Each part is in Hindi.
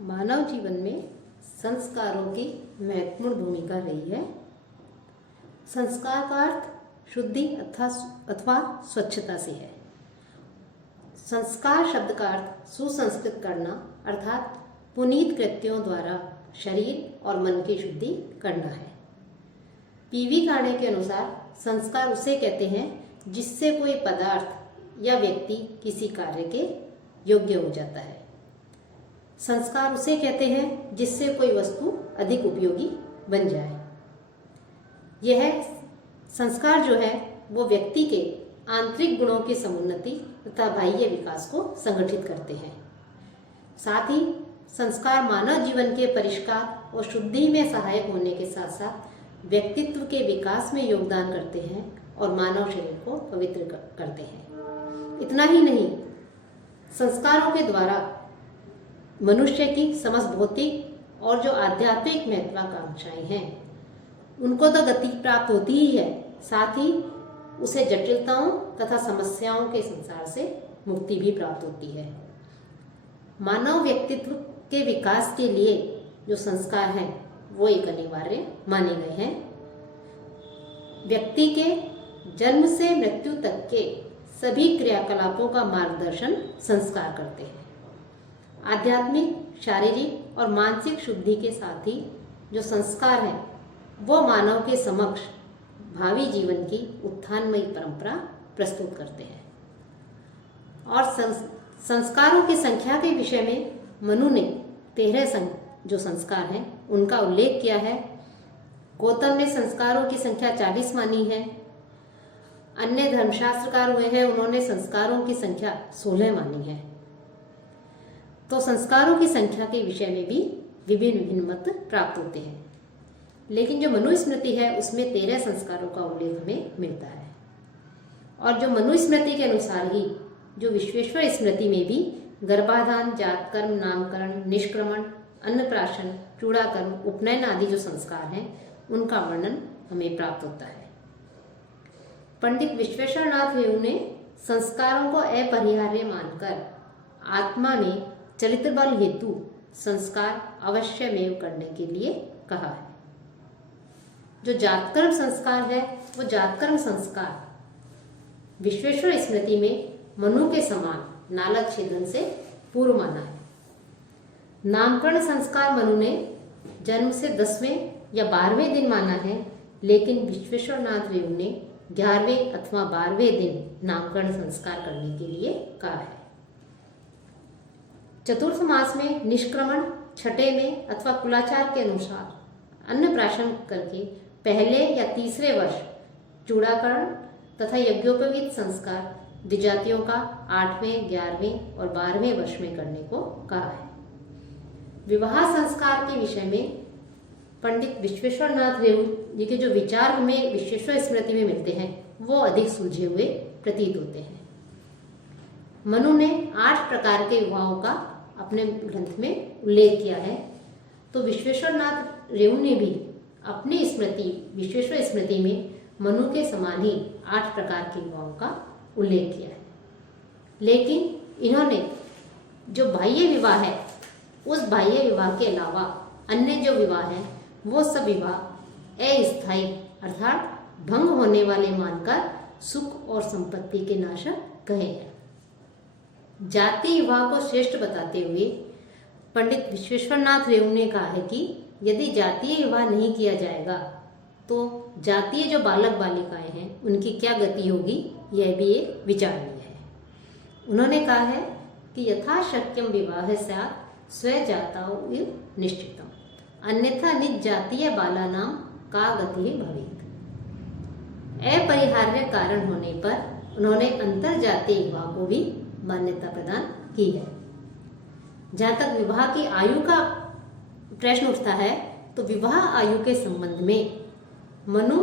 मानव जीवन में संस्कारों की महत्वपूर्ण भूमिका रही है। संस्कार का अर्थ शुद्धि अथवा स्वच्छता से है। संस्कार शब्द का अर्थ सुसंस्कृत करना अर्थात पुनीत कृत्यों द्वारा शरीर और मन की शुद्धि करना है। पीवी काणे के अनुसार संस्कार उसे कहते हैं जिससे कोई पदार्थ या व्यक्ति किसी कार्य के योग्य हो जाता है। संस्कार उसे कहते हैं जिससे कोई वस्तु अधिक उपयोगी बन जाए। यह संस्कार जो है वो व्यक्ति के आंतरिक गुणों की समुन्नति तथा बाह्य विकास को संगठित करते हैं। साथ ही संस्कार मानव जीवन के परिष्कार और शुद्धि में सहायक होने के साथ साथ व्यक्तित्व के विकास में योगदान करते हैं और मानव शरीर को पवित्र करते हैं। इतना ही नहीं, संस्कारों के द्वारा मनुष्य की समस्त भौतिक और जो आध्यात्मिक महत्वाकांक्षाएं हैं उनको तो गति प्राप्त होती ही है, साथ ही उसे जटिलताओं तथा समस्याओं के संसार से मुक्ति भी प्राप्त होती है। मानव व्यक्तित्व के विकास के लिए जो संस्कार हैं वो एक अनिवार्य माने गए हैं। व्यक्ति के जन्म से मृत्यु तक के सभी क्रियाकलापों का मार्गदर्शन संस्कार करते हैं। आध्यात्मिक, शारीरिक और मानसिक शुद्धि के साथ ही जो संस्कार हैं वो मानव के समक्ष भावी जीवन की उत्थानमयी परंपरा प्रस्तुत करते हैं। और संस्कारों की संख्या के विषय में मनु ने 13 जो संस्कार हैं उनका उल्लेख किया है। गौतम ने संस्कारों की संख्या 40 मानी है। अन्य धर्मशास्त्रकार हुए हैं, उन्होंने संस्कारों की संख्या 16 मानी है। तो संस्कारों की संख्या के विषय में भी विभिन्न मत प्राप्त होते हैं, लेकिन जो मनुस्मृति है उसमें 13 संस्कारों का उल्लेख हमें मिलता है। और जो मनुस्मृति के अनुसार ही जो विश्वेश्वर स्मृति में भी गर्भाधान, जातकर्म, नामकरण, निष्क्रमण, अन्नप्राशन, चूड़ाकर्म, उपनयन आदि जो संस्कार हैं उनका वर्णन हमें प्राप्त होता है। पंडित विश्वेश्वर नाथ रेऊ ने संस्कारों को अपरिहार्य मानकर आत्मा में चरित्र बल हेतु संस्कार अवश्यमेव करने के लिए कहा है। जो जातकर्म संस्कार है वो जातकर्म संस्कार विश्वेश्वर स्मृति में मनु के समान नालक छेदन से पूर्व माना है। नामकरण संस्कार मनु ने जन्म से 10वें या 12वें दिन माना है, लेकिन विश्वेश्वर नाथ रेऊ ने 11वें अथवा 12वें दिन नामकरण संस्कार करने के लिए कहा है। चतुर्थ मास में निष्क्रमण, छठे में अथवा कुलाचार के अनुसार अन्नप्राशन करके पहले या तीसरे वर्ष चूड़ाकरण तथा यज्ञोपवीत संस्कार द्विजातियों का 8वें, 11वें और 12वें वर्ष में करने को कहा है। विवाह संस्कार के विषय में पंडित विश्वेश्वर नाथ रेऊ जी के जो विचार हमें विश्वेश्वर स्मृति में मिलते हैं वो अधिक सुलझे हुए प्रतीत होते हैं। मनु ने 8 प्रकार के विवाहों का अपने ग्रंथ में उल्लेख किया है, तो विश्वेश्वर नाथ रेऊ ने भी अपनी स्मृति विश्वेश्वर स्मृति में मनु के समान ही 8 प्रकार के विवाहों का उल्लेख किया है। लेकिन इन्होंने जो बाह्य विवाह है उस बाह्य विवाह के अलावा अन्य जो विवाह हैं वो सब विवाह अस्थायी अर्थात भंग होने वाले मानकर सुख और संपत्ति के नाशक कहे हैं। जाति विवाह को श्रेष्ठ बताते हुए पंडित विश्वेश्वर नाथ रेऊ ने कहा है कि यदि जातीय विवाह नहीं किया जाएगा तो जातीय जो बालक बालिकाएं हैं उनकी क्या गति होगी, यह भी एक विचारणीय है। उन्होंने कहा है कि यथाशक्यम विवाह स्यात् स्वजाताओ निश्चितम अन्यथा निज जातीय बालानाम का गति भवेत्। अपरिहार्य कारण होने पर उन्होंने अंतर जातीय विवाह को भी मान्यता प्रदान की है। जहाँ तक विवाह की आयु का प्रश्न उठता है तो विवाह आयु के संबंध में मनु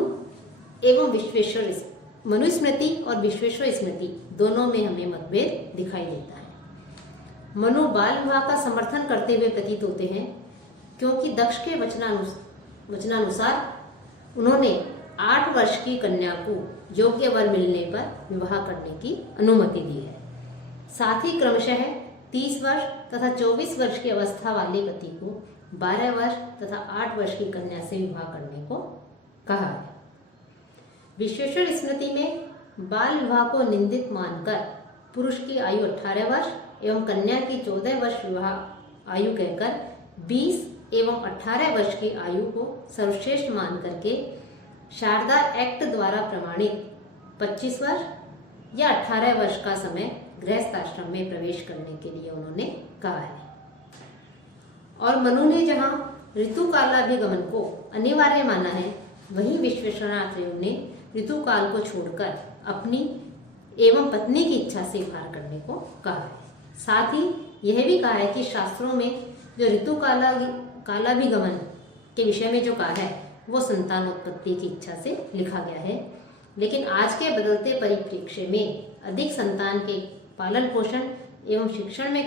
एवं मनुस्मृति और विश्वेश्वर स्मृति दोनों में हमें मतभेद दिखाई देता है। मनु बाल विवाह का समर्थन करते हुए प्रतीत होते हैं, क्योंकि दक्ष के वचनानुसार उन्होंने 8 वर्ष की कन्या को योग्य वर मिलने पर विवाह करने की अनुमति दी है। साथ ही क्रमशः 30 वर्ष तथा 24 वर्ष की अवस्था वाले पति को 12 वर्ष तथा 8 वर्ष की कन्या से विवाह करने को कहा है। विश्वेश्वर स्मृति में बाल विवाह को निंदित मानकर पुरुष की आयु 18 वर्ष एवं कन्या की 14 वर्ष विवाह आयु कहकर 20 एवं 18 वर्ष की आयु को सर्वश्रेष्ठ मान करके शारदा एक्ट द्वारा प्रमाणित 25 वर्ष या 18 वर्ष का समय गृहस्थ आश्रम में प्रवेश करने के लिए उन्होंने कहा है। और मनु ने जहाँ ऋतुकालाभिगमन को अनिवार्य माना है, वहीं विश्वेश्वरनाथ ने ऋतुकाल को छोड़कर अपनी एवं पत्नी की इच्छा से विवाह करने को कहा है। साथ ही यह भी कहा है कि शास्त्रों में जो ऋतुकालाभिगमन के विषय में जो कहा है वो संतानोत्पत्ति की इच्छा से लिखा गया है, लेकिन आज के बदलते परिप्रेक्ष्य में अधिक संतान के पालन पोषण एवं शिक्षण में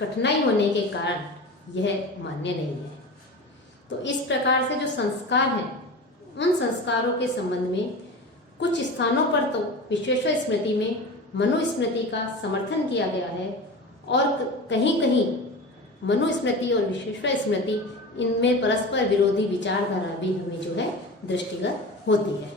कठिनाई होने के कारण यह मान्य नहीं है। तो इस प्रकार से जो संस्कार हैं, उन संस्कारों के संबंध में कुछ स्थानों पर तो विश्वेश्वर स्मृति में मनुस्मृति का समर्थन किया गया है और कहीं कहीं मनुस्मृति और विश्वेश्वर स्मृति इनमें परस्पर विरोधी विचारधारा भी हमें जो है दृष्टिगत होती है।